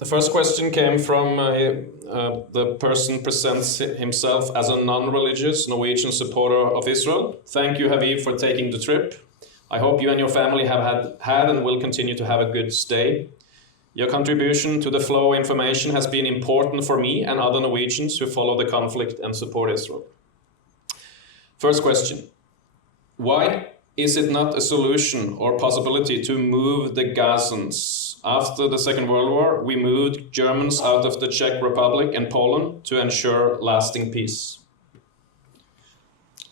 The first question came from the person presents himself as a non-religious Norwegian supporter of Israel. Thank you, Haviv, for taking the trip. I hope you and your family have had and will continue to have a good stay. Your contribution to the flow of information has been important for me and other Norwegians who follow the conflict and support Israel. First question. Why is it not a solution or possibility to move the Gazans? After the Second World War, we moved Germans out of the Czech Republic and Poland to ensure lasting peace.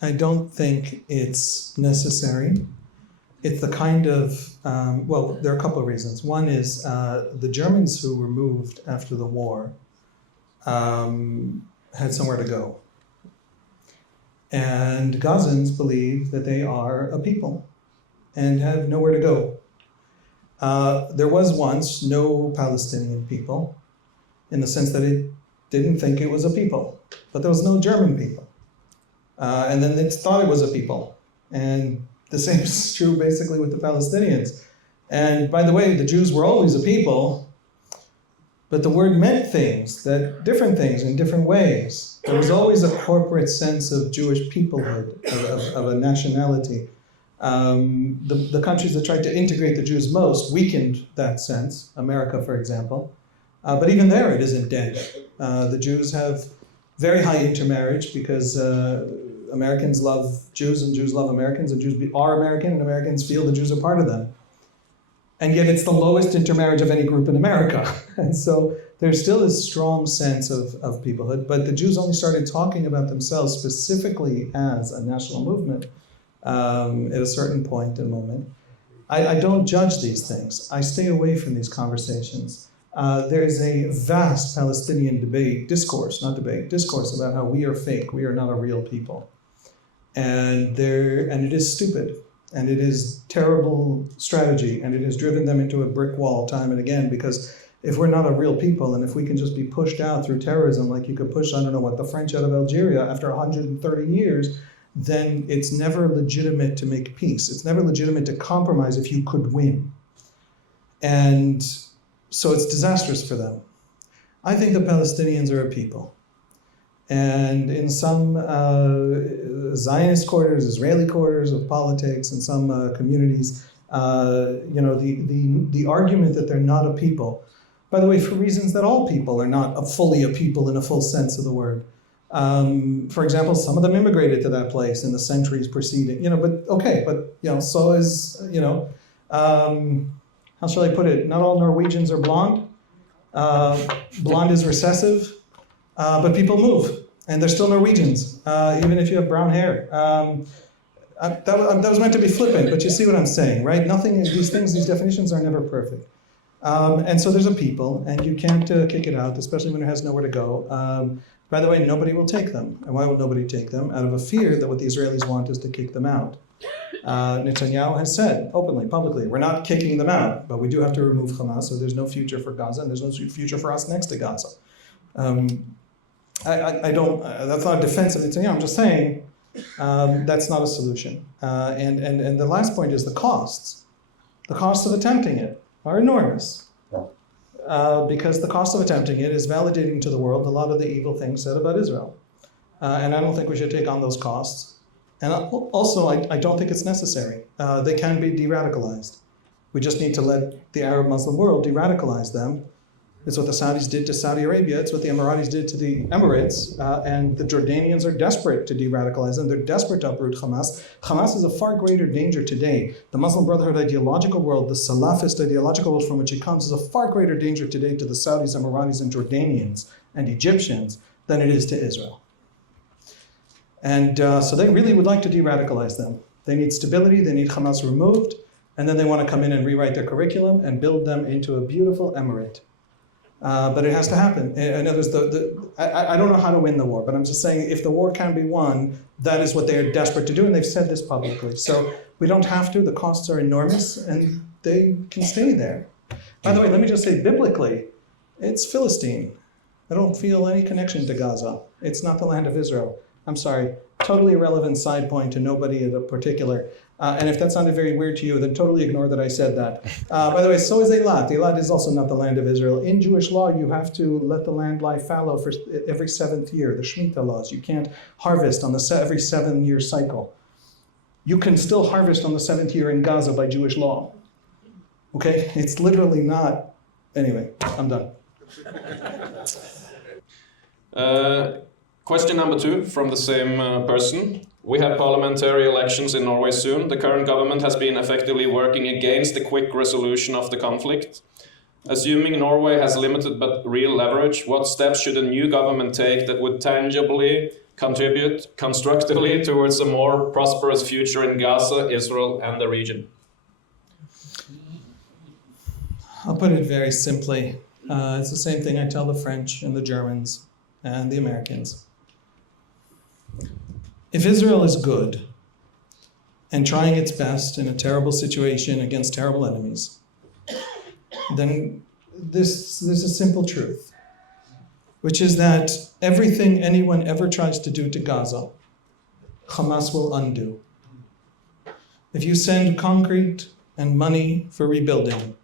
I don't think it's necessary. It's the kind of, well, there are a couple of reasons. One is the Germans who were moved after the war had somewhere to go. And Gazans believe that they are a people and have nowhere to go. There was once no Palestinian people in the sense that it didn't think it was a people, but there was no German people. And then it thought it was a people. And the same is true basically with the Palestinians. And by the way, the Jews were always a people, but the word meant things, that different things in different ways. There was always a corporate sense of Jewish peoplehood, of a nationality. The countries that tried to integrate the Jews most weakened that sense, America, for example. But even there, it isn't dead. The Jews have very high intermarriage because Americans love Jews and Jews love Americans, and Jews are American and Americans feel the Jews are part of them. And yet it's the lowest intermarriage of any group in America. And so there's still this strong sense of peoplehood, but the Jews only started talking about themselves specifically as a national movement at a certain point and moment. I don't judge these things. I stay away from these conversations. There is a vast Palestinian discourse about how we are fake, we are not a real people. And it is stupid. And it is terrible strategy, and it has driven them into a brick wall time and again, because if we're not a real people, and if we can just be pushed out through terrorism like you could push, I don't know what, the French out of Algeria after 130 years, then it's never legitimate to make peace. It's never legitimate to compromise if you could win. And so it's disastrous for them. I think the Palestinians are a people. And in some Zionist quarters, Israeli quarters of politics, and some communities, the argument that they're not a people, by the way, for reasons that all people are not fully a people in a full sense of the word. For example, some of them immigrated to that place in the centuries preceding, so is, how shall I put it? Not all Norwegians are blonde. Blonde is recessive. But people move, and they're still Norwegians, even if you have brown hair. That was meant to be flippant, but you see what I'm saying, right? These definitions are never perfect. And so there's a people, and you can't kick it out, especially when it has nowhere to go. By the way, nobody will take them. And why will nobody take them? Out of a fear that what the Israelis want is to kick them out. Netanyahu has said openly, publicly, we're not kicking them out, but we do have to remove Hamas, so there's no future for Gaza, and there's no future for us next to Gaza. That's not a defense of Netanyahu. I'm just saying that's not a solution. And the last point is the costs. The costs of attempting it are enormous. Because the cost of attempting it is validating to the world a lot of the evil things said about Israel. And I don't think we should take on those costs. And also, I don't think it's necessary. They can be de-radicalized. We just need to let the Arab Muslim world de-radicalize them. It's what the Saudis did to Saudi Arabia. It's what the Emiratis did to the Emirates. And the Jordanians are desperate to de-radicalize them. They're desperate to uproot Hamas. Hamas is a far greater danger today. The Muslim Brotherhood ideological world, the Salafist ideological world from which it comes, is a far greater danger today to the Saudis, Emiratis, and Jordanians and Egyptians than it is to Israel. And so they really would like to de-radicalize them. They need stability, they need Hamas removed, and then they want to come in and rewrite their curriculum and build them into a beautiful emirate. But it has to happen. In other words, I don't know how to win the war, but I'm just saying if the war can be won, that is what they are desperate to do, and they've said this publicly. So we don't have to, the costs are enormous, and they can stay there. By the way, let me just say biblically, it's Philistine. I don't feel any connection to Gaza. It's not the land of Israel. I'm sorry, totally irrelevant side point to nobody in particular. And if that sounded very weird to you, then totally ignore that I said that. By the way, so is Eilat. Eilat is also not the land of Israel. In Jewish law, you have to let the land lie fallow for every 7th year, the Shemitah laws. You can't harvest on every 7-year cycle. You can still harvest on the 7th year in Gaza by Jewish law. Okay? It's literally not. Anyway, I'm done. Question number 2 from the same person. We have parliamentary elections in Norway soon. The current government has been effectively working against the quick resolution of the conflict. Assuming Norway has limited but real leverage, what steps should a new government take that would tangibly contribute constructively towards a more prosperous future in Gaza, Israel, and the region? I'll put it very simply. It's the same thing I tell the French and the Germans and the Americans. If Israel is good and trying its best in a terrible situation against terrible enemies, then this is a simple truth, which is that everything anyone ever tries to do to Gaza, Hamas will undo. If you send concrete and money for rebuilding,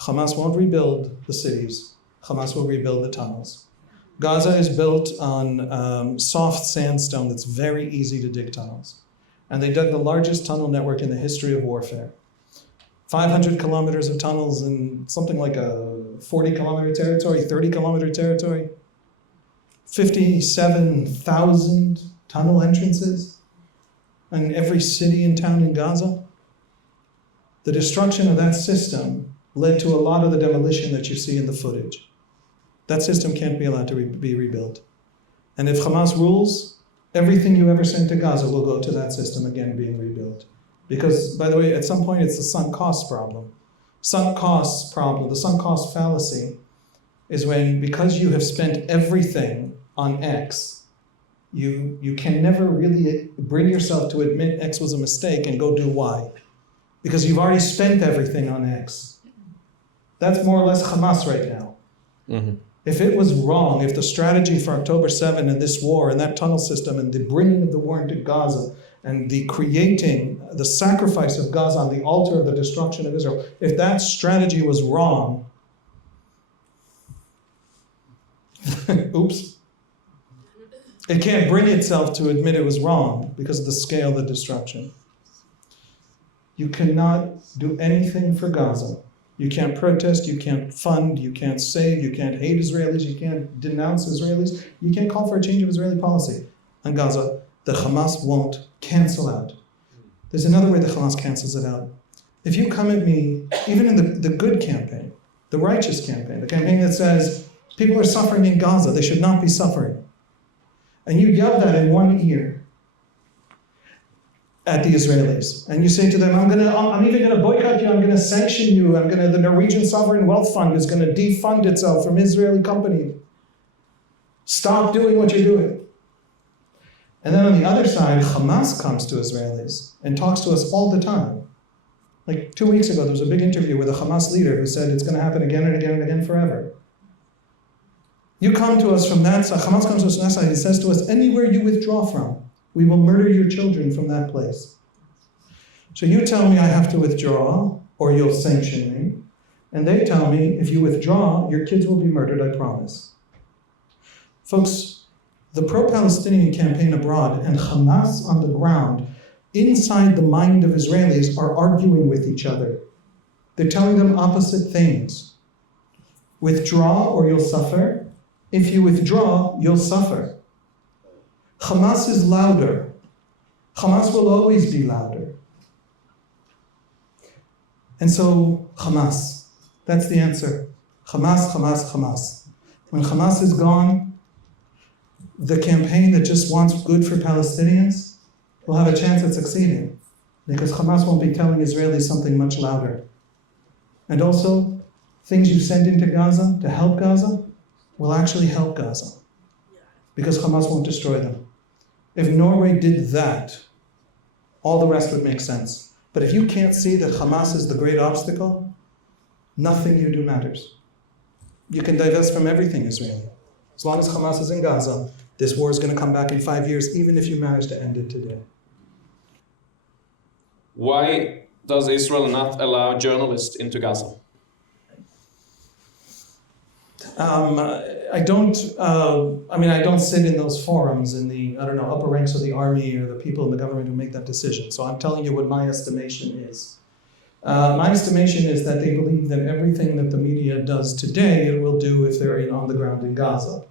Hamas won't rebuild the cities. Hamas will rebuild the tunnels. Gaza is built on soft sandstone that's very easy to dig tunnels. And they dug the largest tunnel network in the history of warfare. 500 kilometers of tunnels in something like a 40-kilometer territory, 30-kilometer territory. 57,000 tunnel entrances in every city and town in Gaza. The destruction of that system led to a lot of the demolition that you see in the footage. That system can't be allowed to be rebuilt. And if Hamas rules, everything you ever sent to Gaza will go to that system again being rebuilt. Because, by the way, at some point it's the sunk cost problem. The sunk cost fallacy is when, because you have spent everything on X, you can never really bring yourself to admit X was a mistake and go do Y. Because you've already spent everything on X. That's more or less Hamas right now. Mm-hmm. If it was wrong, if the strategy for October 7 and this war and that tunnel system and the bringing of the war into Gaza and the sacrifice of Gaza on the altar of the destruction of Israel, if that strategy was wrong, oops, it can't bring itself to admit it was wrong because of the scale of the destruction. You cannot do anything for Gaza. You can't protest, you can't fund, you can't save, you can't hate Israelis, you can't denounce Israelis, you can't call for a change of Israeli policy on Gaza that Hamas won't cancel out. There's another way that Hamas cancels it out. If you come at me, even in the good campaign, the righteous campaign, the campaign that says people are suffering in Gaza, they should not be suffering, and you yell that in one ear at the Israelis, and you say to them, I'm even going to boycott you, I'm going to sanction you, the Norwegian Sovereign Wealth Fund is going to defund itself from Israeli companies. Stop doing what you're doing. And then on the other side, Hamas comes to Israelis and talks to us all the time. Like 2 weeks ago, there was a big interview with a Hamas leader who said it's going to happen again and again and again forever. You come to us from that side, Hamas comes to us from that side, he says to us, anywhere you withdraw from, we will murder your children from that place. So you tell me I have to withdraw, or you'll sanction me. And they tell me, if you withdraw, your kids will be murdered, I promise. Folks, the pro-Palestinian campaign abroad and Hamas on the ground, inside the mind of Israelis, are arguing with each other. They're telling them opposite things. Withdraw or you'll suffer. If you withdraw, you'll suffer. Hamas is louder. Hamas will always be louder. And so, Hamas. That's the answer. Hamas, Hamas, Hamas. When Hamas is gone, the campaign that just wants good for Palestinians will have a chance at succeeding, because Hamas won't be telling Israelis something much louder. And also, things you send into Gaza to help Gaza will actually help Gaza, because Hamas won't destroy them. If Norway did that, all the rest would make sense. But if you can't see that Hamas is the great obstacle, nothing you do matters. You can divest from everything Israeli. As long as Hamas is in Gaza, This war is going to come back in 5 years, even if you manage to end it today. Why does Israel not allow journalists into Gaza? I don't sit in those forums in the, upper ranks of the army or the people in the government who make that decision. So I'm telling you what my estimation is. My estimation is that they believe that everything that the media does today, it will do if they're on the ground in Gaza.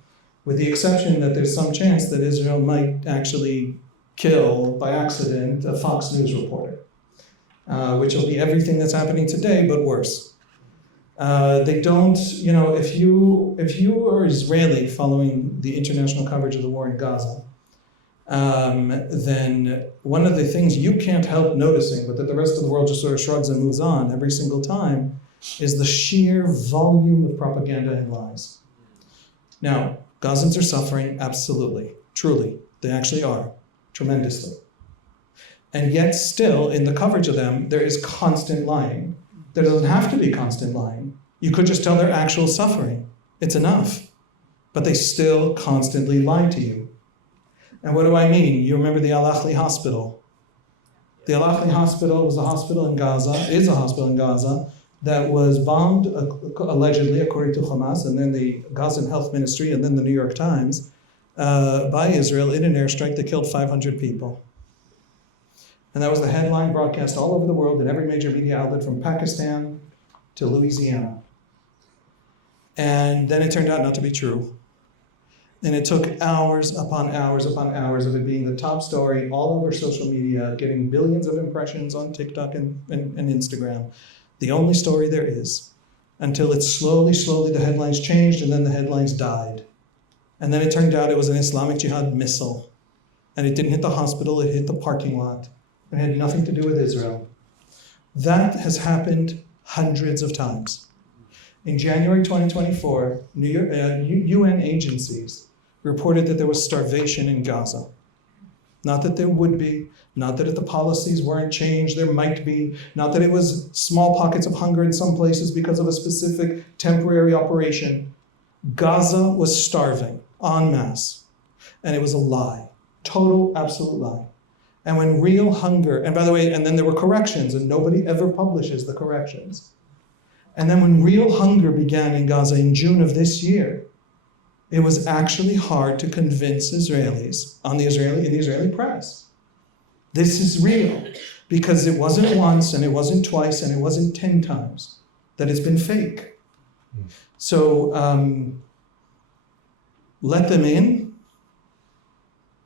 With the exception that there's some chance that Israel might actually kill, by accident, a Fox News reporter, which will be everything that's happening today, but worse. They don't, if you are Israeli following the international coverage of the war in Gaza, then one of the things you can't help noticing, but that the rest of the world just sort of shrugs and moves on every single time, is the sheer volume of propaganda and lies. Now, Gazans are suffering, absolutely, truly, they actually are, tremendously. And yet still, in the coverage of them, there is constant lying. There doesn't have to be constant lying. You could just tell their actual suffering. It's enough. But they still constantly lie to you. And what do I mean? You remember the Al-Ahli hospital. The Al-Ahli hospital was a hospital in Gaza, is a hospital in Gaza, that was bombed, allegedly, according to Hamas, and then the Gazan Health Ministry, and then the New York Times, by Israel in an airstrike that killed 500 people. And that was the headline broadcast all over the world in every major media outlet from Pakistan to Louisiana. And then it turned out not to be true. And it took hours upon hours upon hours of it being the top story all over social media, getting billions of impressions on TikTok and Instagram. The only story there is, until it slowly, the headlines changed, and then the headlines died. And then it turned out it was an Islamic Jihad missile. And it didn't hit the hospital, it hit the parking lot. It had nothing to do with Israel. That has happened hundreds of times. In January 2024, UN agencies reported that there was starvation in Gaza. Not that there would be, not that if the policies weren't changed, there might be, not that it was small pockets of hunger in some places because of a specific temporary operation. Gaza was starving en masse. And it was a lie, total, absolute lie. And when real hunger, and by the way, and then there were corrections, and nobody ever publishes the corrections. And then when real hunger began in Gaza in June of this year, it was actually hard to convince Israelis in the Israeli press. This is real, because it wasn't once, and it wasn't twice, and it wasn't 10 times that it's been fake. So let them in.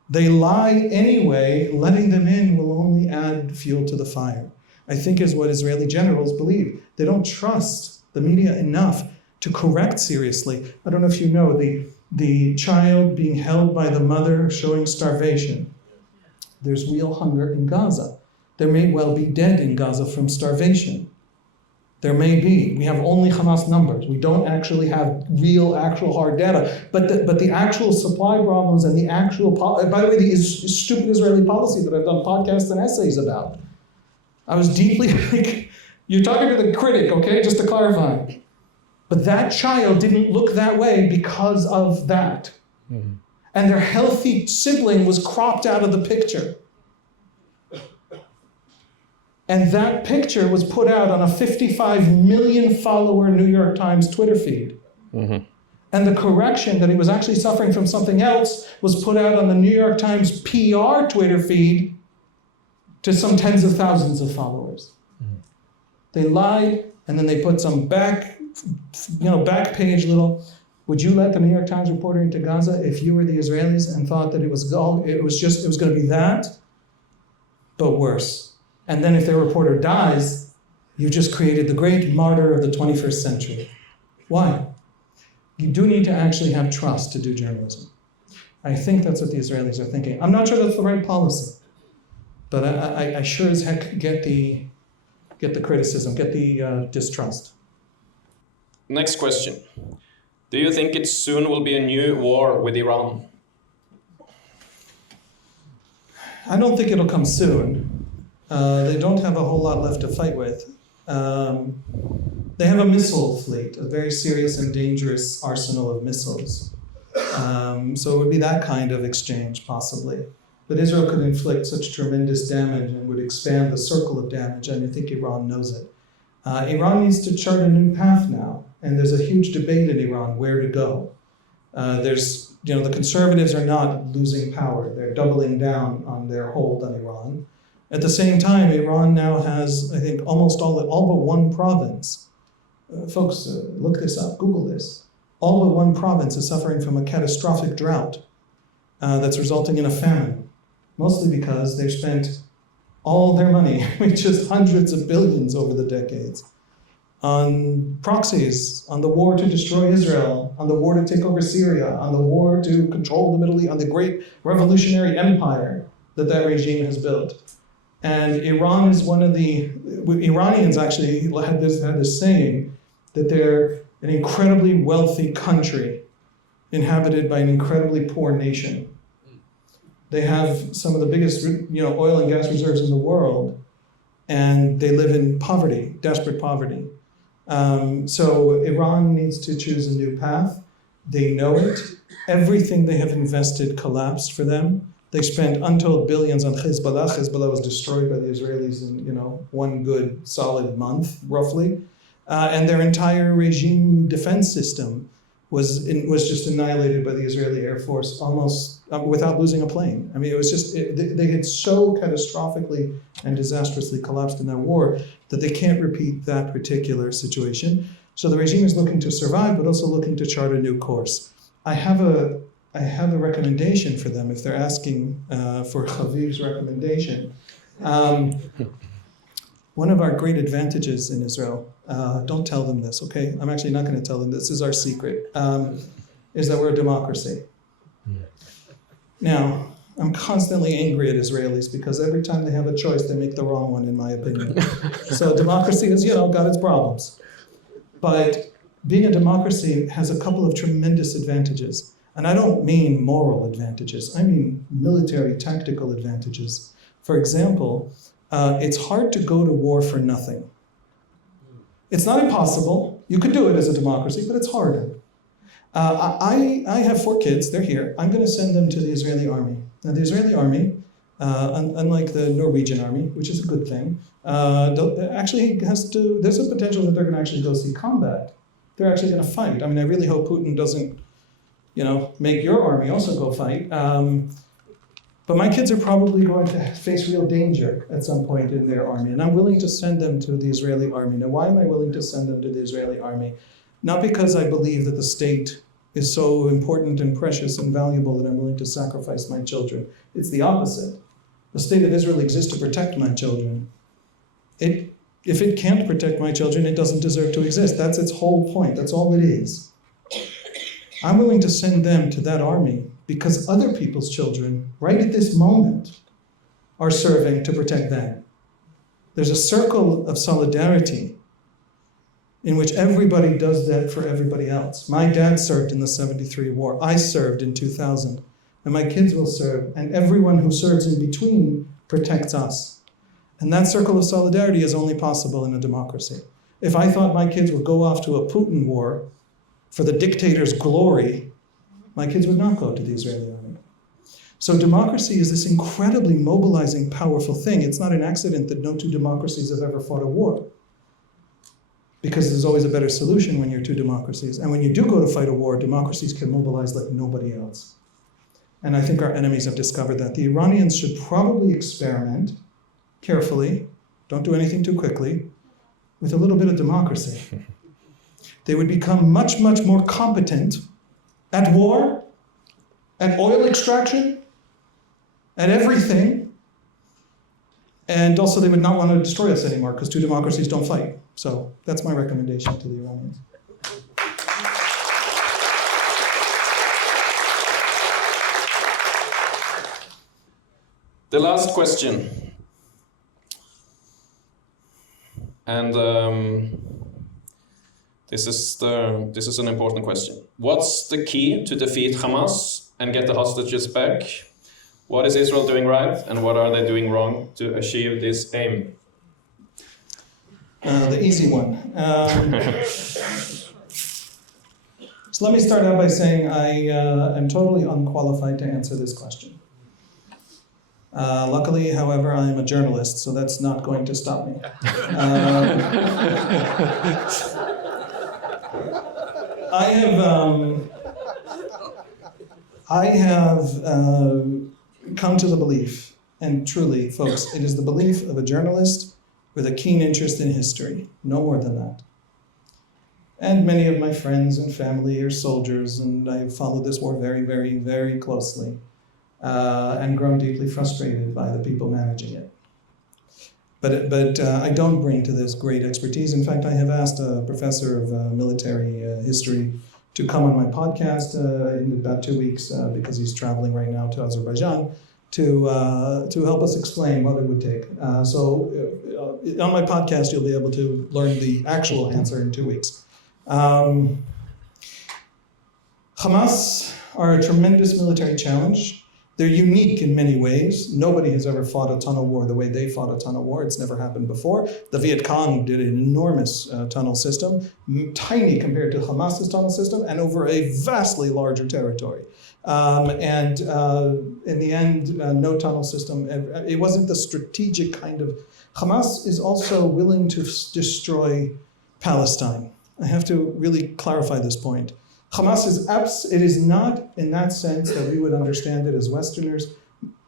They lie anyway. Letting them in will only add fuel to the fire, I think, is what Israeli generals believe. They don't trust the media enough to correct seriously. I don't know if you know, the child being held by the mother showing starvation. There's real hunger in Gaza. There may well be dead in Gaza from starvation. There may be. We have only Hamas numbers. We don't actually have actual hard data. But the actual supply problems and the actual, by the way, the stupid Israeli policy that I've done podcasts and essays about. I was deeply, you're talking to the critic, okay, just to clarify. But that child didn't look that way because of that. Mm-hmm. And their healthy sibling was cropped out of the picture. And that picture was put out on a 55 million follower New York Times Twitter feed. Mm-hmm. And the correction that he was actually suffering from something else was put out on the New York Times PR Twitter feed to some tens of thousands of followers. Mm-hmm. They lied, and then they put some back page little, would you let the New York Times reporter into Gaza if you were the Israelis and thought that it was going to be that, but worse. And then if their reporter dies, you just created the great martyr of the 21st century. Why? You do need to actually have trust to do journalism. I think that's what the Israelis are thinking. I'm not sure that's the right policy, but I sure as heck get the criticism, get the distrust. Next question. Do you think it soon will be a new war with Iran? I don't think it'll come soon. They don't have a whole lot left to fight with. They have a missile fleet, a very serious and dangerous arsenal of missiles. So it would be that kind of exchange, possibly. But Israel could inflict such tremendous damage and would expand the circle of damage, and I think Iran knows it. Iran needs to chart a new path now, and there's a huge debate in Iran where to go. The conservatives are not losing power. They're doubling down on their hold on Iran. At the same time, Iran now has, I think, almost all but one province. Folks, look this up, Google this. All but one province is suffering from a catastrophic drought that's resulting in a famine, mostly because they've spent all their money, just hundreds of billions over the decades, on proxies, on the war to destroy Israel, on the war to take over Syria, on the war to control the Middle East, on the great revolutionary empire that regime has built. And Iran is one of the, Iranians actually had this saying that they're an incredibly wealthy country inhabited by an incredibly poor nation. They have some of the biggest, oil and gas reserves in the world, and they live in poverty, desperate poverty. So Iran needs to choose a new path. They know it. Everything they have invested collapsed for them. They spent untold billions on Hezbollah. Hezbollah was destroyed by the Israelis in, one good solid month, roughly. And their entire regime defense system was just annihilated by the Israeli Air Force almost without losing a plane. I mean, it was just, they had so catastrophically and disastrously collapsed in that war that they can't repeat that particular situation. So the regime is looking to survive, but also looking to chart a new course. I have a recommendation for them if they're asking for Haviv's recommendation. One of our great advantages in Israel, don't tell them this, okay? I'm actually not going to tell them this is our secret, is that we're a democracy. Now, I'm constantly angry at Israelis because every time they have a choice, they make the wrong one, in my opinion. So democracy has, got its problems. But being a democracy has a couple of tremendous advantages. And I don't mean moral advantages. I mean military, tactical advantages. For example, it's hard to go to war for nothing. It's not impossible. You could do it as a democracy, but it's harder. I have 4 kids. They're here. I'm going to send them to the Israeli army. Now, the Israeli army, unlike the Norwegian army, which is a good thing, actually there's a potential that they're going to actually go see combat. They're actually going to fight. I mean, I really hope Putin doesn't, make your army also go fight. But my kids are probably going to face real danger at some point in their army, and I'm willing to send them to the Israeli army. Now, why am I willing to send them to the Israeli army? Not because I believe that the state is so important and precious and valuable that I'm willing to sacrifice my children. It's the opposite. The state of Israel exists to protect my children. If it can't protect my children, it doesn't deserve to exist. That's its whole point. That's all it is. I'm willing to send them to that army because other people's children, right at this moment, are serving to protect them. There's a circle of solidarity in which everybody does that for everybody else. My dad served in the 73 war. I served in 2000. And my kids will serve. And everyone who serves in between protects us. And that circle of solidarity is only possible in a democracy. If I thought my kids would go off to a Putin war for the dictator's glory, my kids would not go to the Israeli army. So democracy is this incredibly mobilizing, powerful thing. It's not an accident that no 2 democracies have ever fought a war. Because there's always a better solution when you're 2 democracies. And when you do go to fight a war, democracies can mobilize like nobody else. And I think our enemies have discovered that. The Iranians should probably experiment carefully, don't do anything too quickly, with a little bit of democracy. They would become much, much more competent at war, at oil extraction, at everything. And also they would not want to destroy us anymore because 2 democracies don't fight. So that's my recommendation to the Iranians. The last question. And this is an important question. What's the key to defeat Hamas and get the hostages back? What is Israel doing right, and what are they doing wrong to achieve this aim? So let me start out by saying I am totally unqualified to answer this question. Luckily, however, I am a journalist, so that's not going to stop me. I have come to the belief, and truly, folks, it is the belief of a journalist with a keen interest in history, no more than that. And many of my friends and family are soldiers, and I have followed this war very, very, very closely, and grown deeply frustrated by the people managing it. But I don't bring to this great expertise. In fact, I have asked a professor of military history to come on my podcast in about 2 weeks because he's traveling right now to Azerbaijan to help us explain what it would take. So on my podcast, you'll be able to learn the actual answer in 2 weeks. Hamas are a tremendous military challenge. They're unique in many ways. Nobody has ever fought a tunnel war the way they fought a tunnel war. It's never happened before. The Viet Cong did an enormous tunnel system, tiny compared to Hamas's tunnel system, and over a vastly larger territory. In the end, no tunnel system. It wasn't the strategic kind of... Hamas is also willing to destroy Palestine. I have to really clarify this point. Hamas it is not, in that sense that we would understand it as Westerners,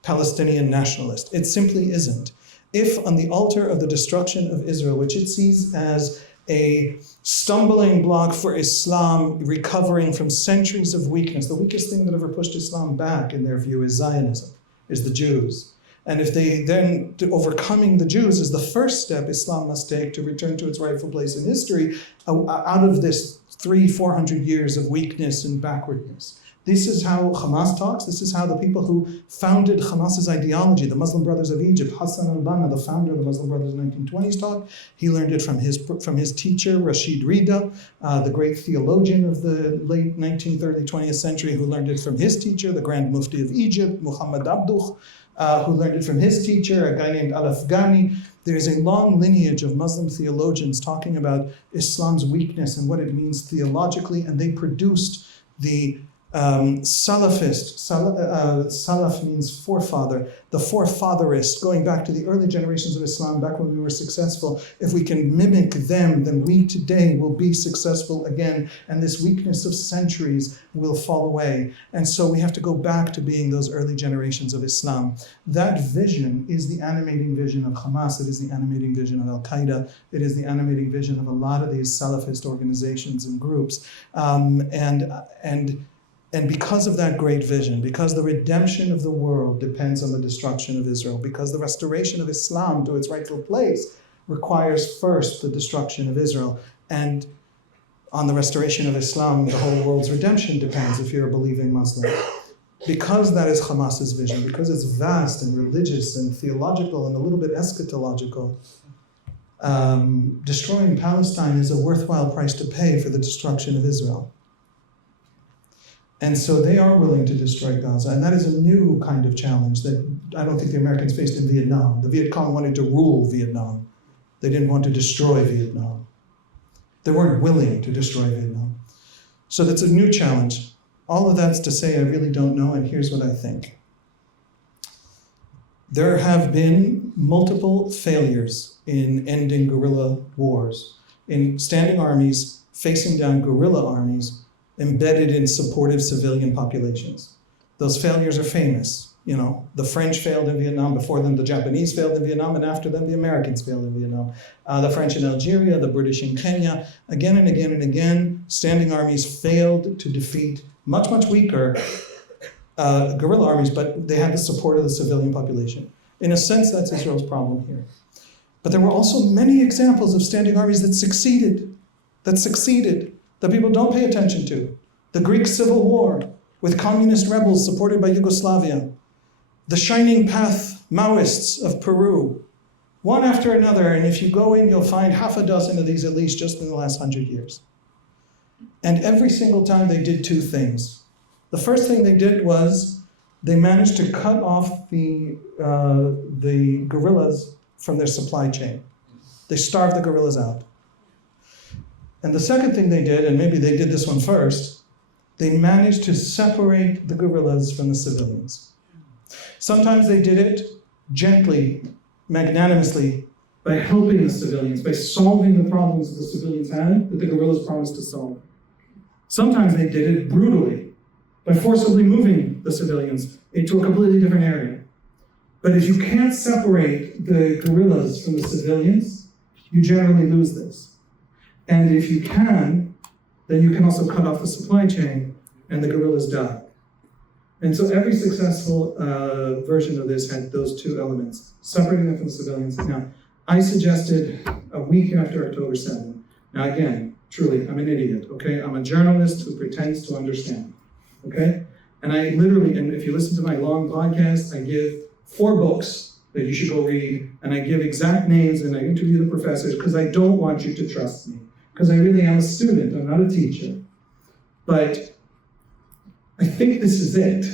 Palestinian nationalist. It simply isn't. If on the altar of the destruction of Israel, which it sees as a stumbling block for Islam recovering from centuries of weakness, the weakest thing that ever pushed Islam back, in their view, is Zionism, is the Jews. And if they then, overcoming the Jews is the first step Islam must take to return to its rightful place in history, out of this 300-400 years of weakness and backwardness. This is how Hamas talks. This is how the people who founded Hamas's ideology, the Muslim Brothers of Egypt, Hassan al-Banna, the founder of the Muslim Brothers in the 1920s, talked. He learned it from his teacher, Rashid Rida, the great theologian of the late 19th, early 20th century, who learned it from his teacher, the Grand Mufti of Egypt, Muhammad Abduh, who learned it from his teacher, a guy named Al-Afghani. There is a long lineage of Muslim theologians talking about Islam's weakness and what it means theologically, and they produced the Salafist. Salaf means forefather, the forefatherist, going back to the early generations of Islam, back when we were successful. If we can mimic them, then we today will be successful again, and this weakness of centuries will fall away. And so we have to go back to being those early generations of Islam. That vision is the animating vision of Hamas. It is the animating vision of Al-Qaeda. It is the animating vision of a lot of these Salafist organizations and groups. And because of that great vision, because the redemption of the world depends on the destruction of Israel, because the restoration of Islam to its rightful place requires first the destruction of Israel, and on the restoration of Islam, the whole world's redemption depends if you're a believing Muslim. Because that is Hamas's vision, because it's vast and religious and theological and a little bit eschatological, destroying Palestine is a worthwhile price to pay for the destruction of Israel. And so they are willing to destroy Gaza, and that is a new kind of challenge that I don't think the Americans faced in Vietnam. The Viet Cong wanted to rule Vietnam. They didn't want to destroy Vietnam. They weren't willing to destroy Vietnam. So that's a new challenge. All of that's to say I really don't know, and here's what I think. There have been multiple failures in ending guerrilla wars, in standing armies facing down guerrilla armies embedded in supportive civilian populations. Those failures are famous. You know, the French failed in Vietnam, before them the Japanese failed in Vietnam, and after them the Americans failed in Vietnam. The French in Algeria, the British in Kenya, again and again and again, standing armies failed to defeat much, much weaker guerrilla armies, but they had the support of the civilian population. In a sense, that's Israel's problem here. But there were also many examples of standing armies that succeeded, that people don't pay attention to. The Greek Civil War with communist rebels supported by Yugoslavia. The Shining Path Maoists of Peru. One after another, and if you go in, you'll find half a dozen of these at least just in the last 100 years. And every single time they did two things. The first thing they did was they managed to cut off the guerrillas from their supply chain. They starved the guerrillas out. And the second thing they did, and maybe they did this one first, they managed to separate the guerrillas from the civilians. Sometimes they did it gently, magnanimously, by helping the civilians, by solving the problems that the civilians had that the guerrillas promised to solve. Sometimes they did it brutally, by forcibly moving the civilians into a completely different area. But if you can't separate the guerrillas from the civilians, you generally lose this. And if you can, then you can also cut off the supply chain and the guerrillas die. And so every successful version of this had those two elements, separating them from the civilians. Now, I suggested a week after October 7. Now again, truly, I'm an idiot, okay? I'm a journalist who pretends to understand, okay? And I literally, and if you listen to my long podcast, I give 4 books that you should go read, and I give exact names, and I interview the professors, because I don't want you to trust me, because I really am a student, I'm not a teacher. But I think this is it.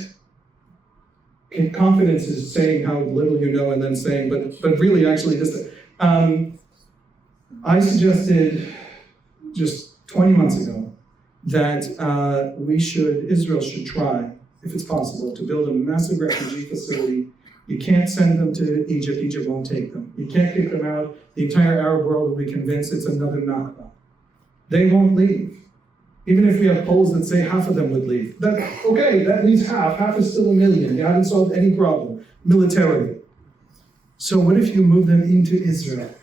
Okay, confidence is saying how little you know and then saying, but really actually this, I suggested just 20 months ago that Israel should try, if it's possible, to build a massive refugee facility. You can't send them to Egypt, Egypt won't take them. You can't kick them out, the entire Arab world will be convinced it's another Nakba. They won't leave. Even if we have polls that say half of them would leave. That leaves half is still 1 million. You haven't solved any problem, militarily. So what if you move them into Israel,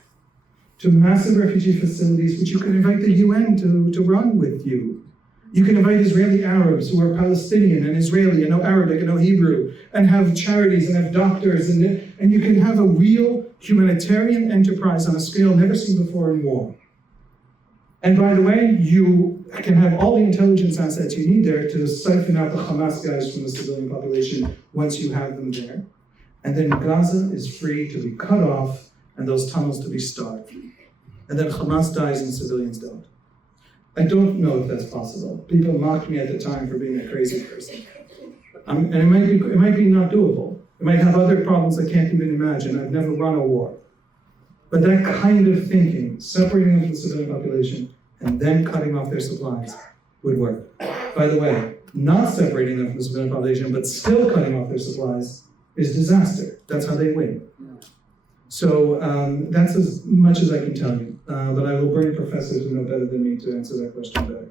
to massive refugee facilities, which you can invite the UN to run with you. You can invite Israeli Arabs who are Palestinian and Israeli and know Arabic and know Hebrew, and have charities and have doctors, and you can have a real humanitarian enterprise on a scale never seen before in war. And by the way, you can have all the intelligence assets you need there to siphon out the Hamas guys from the civilian population once you have them there. And then Gaza is free to be cut off and those tunnels to be starved. And then Hamas dies and civilians don't. I don't know if that's possible. People mocked me at the time for being a crazy person. And it might be not doable. It might have other problems I can't even imagine. I've never run a war. But that kind of thinking, separating them from the civilian population and then cutting off their supplies, would work. By the way, not separating them from the civilian population, but still cutting off their supplies, is disaster. That's how they win. So that's as much as I can tell you. But I will bring professors who know better than me to answer that question better.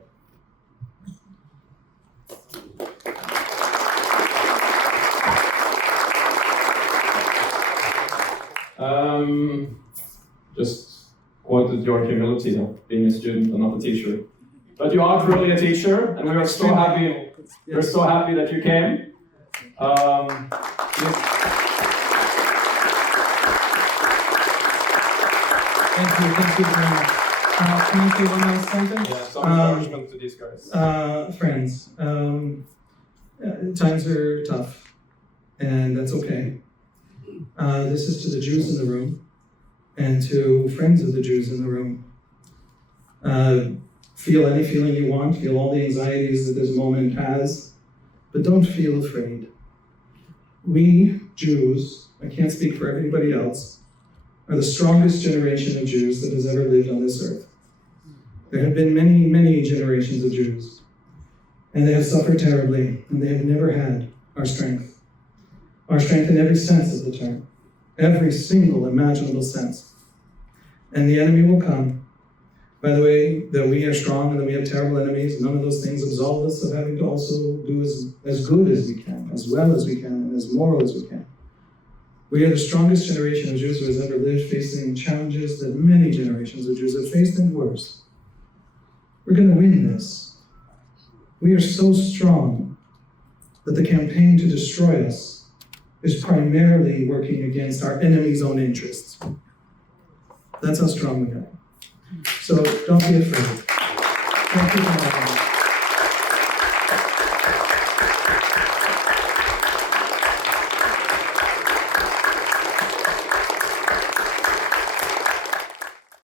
Just quoted your humility of being a student and not a teacher. But you are truly a teacher, and we're so happy. Yes. We're so happy that you came. Thank you very much. Can I say one last sentence? Yeah, some encouragement to these guys. Friends, times are tough, and that's okay. This is to the Jews in the room, and to friends of the Jews in the room. Feel any feeling you want, feel all the anxieties that this moment has, but don't feel afraid. We, Jews, I can't speak for everybody else, are the strongest generation of Jews that has ever lived on this earth. There have been many, many generations of Jews, and they have suffered terribly, and they have never had our strength. Our strength in every sense of the term, every single imaginable sense. And the enemy will come. By the way, that we are strong and that we have terrible enemies, none of those things absolve us of having to also do as good as we can, as well as we can, and as moral as we can. We are the strongest generation of Jews who has ever lived, facing challenges that many generations of Jews have faced and worse. We're going to win this. We are so strong that the campaign to destroy us is primarily working against our enemy's own interests. That's how strong we are. So don't be afraid. Thank you for having me.